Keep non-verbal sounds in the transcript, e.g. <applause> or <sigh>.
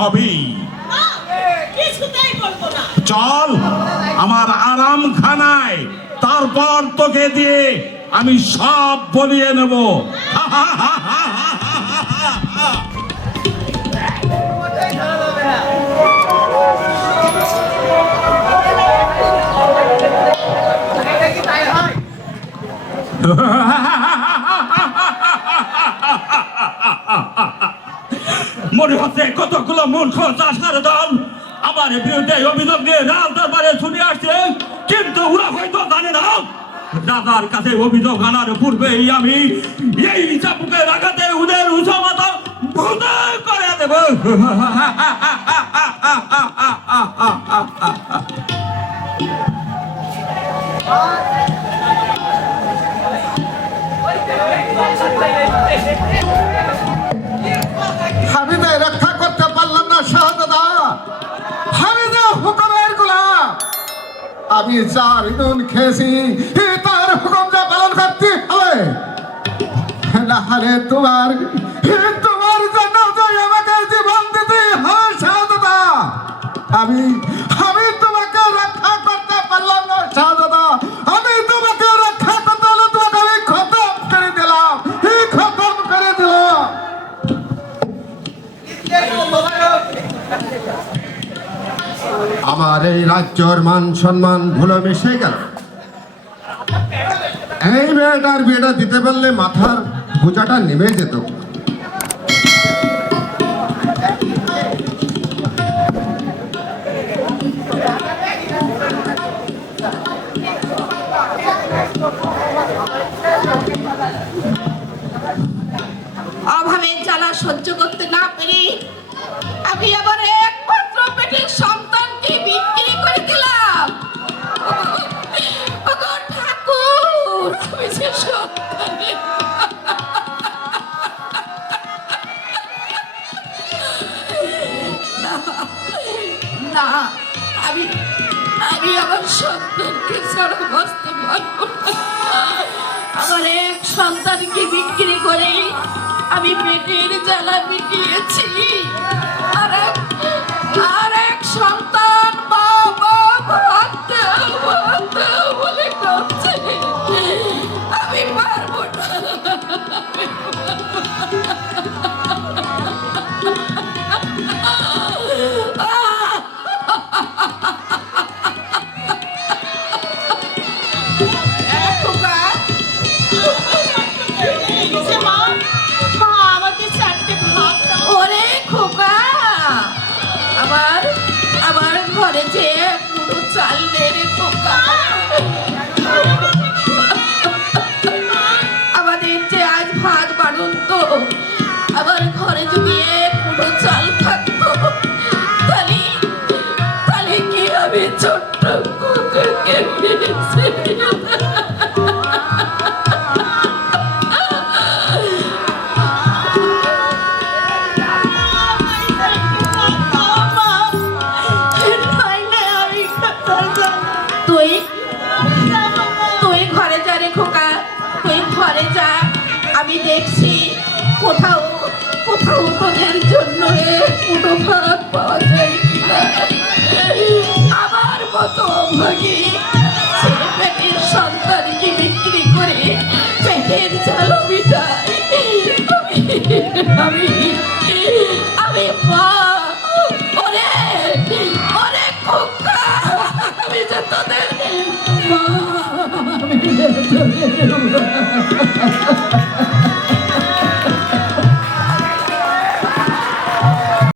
না চল আমার আরাম খানায় তারপর তোকে দিয়ে আমি সব বলিয়ে নেব। <laughs> মনে হচ্ছে কতগুলো মূর্খ চাষার দল আমার বিরুদ্ধে অভিযোগ নিয়ে রাজ দরবারে শুনে আসছে কিন্তু ওরা হয়তো জানে না রাজার কাছে অভিযোগ আনার পূর্বেই আমি এই চাপুকের আঘাতে ওদের উৎসবতা ভূতা করে দেব আমি যে রক্ষা করতে পারলাম না শাহদাদা। হাবিদা হুকুমের গোলাম। আমি চার নুন খেয়েছি তার হুকুম যা পালন করতে হবে। না হলে তোমার তোমার জন্য আমাকে জীবন দিতে হয় শাহদাদা। আমি আমার এই রাজ্যর মান সম্মান ভুলে মিশে গেল। এই মেয়েটার বিয়েটা দিতে পারলে মাথার বোঝাটা নেমে যেত। অভাবের জ্বালা সহ্য করতে না পেরে আমি আবার না, আমি আমি আমার সন্তানকে ছাড়া বাঁচতে পারব। আমার এক সন্তানকে বিক্রি করে আমি পেটের জ্বালা মিটিয়েছি। আর আর এক সন্তান বাবা বলে কাঁদছে। আমি পারব না। আবার ঘরে যে পুরো চাল নেই রে আমাদের যে আজ ভাত বাড়ুন তো আবার ঘরে যদি পুরো চাল থাকতো, তাহলে তাহলে কি আমি ছোট্ট কুকুরকে তুই তুই ঘরে যা রে খোকা, তুই ঘরে যা। আমি দেখছি কোথাও কোথাও তোদের জন্য পুরো ভাত পাওয়া যায় আমার মতো ভাগি ছেলে পেটের সন্তানকে বিক্রি করে পেটের ঝালো মিটাই আমি 좀 좀.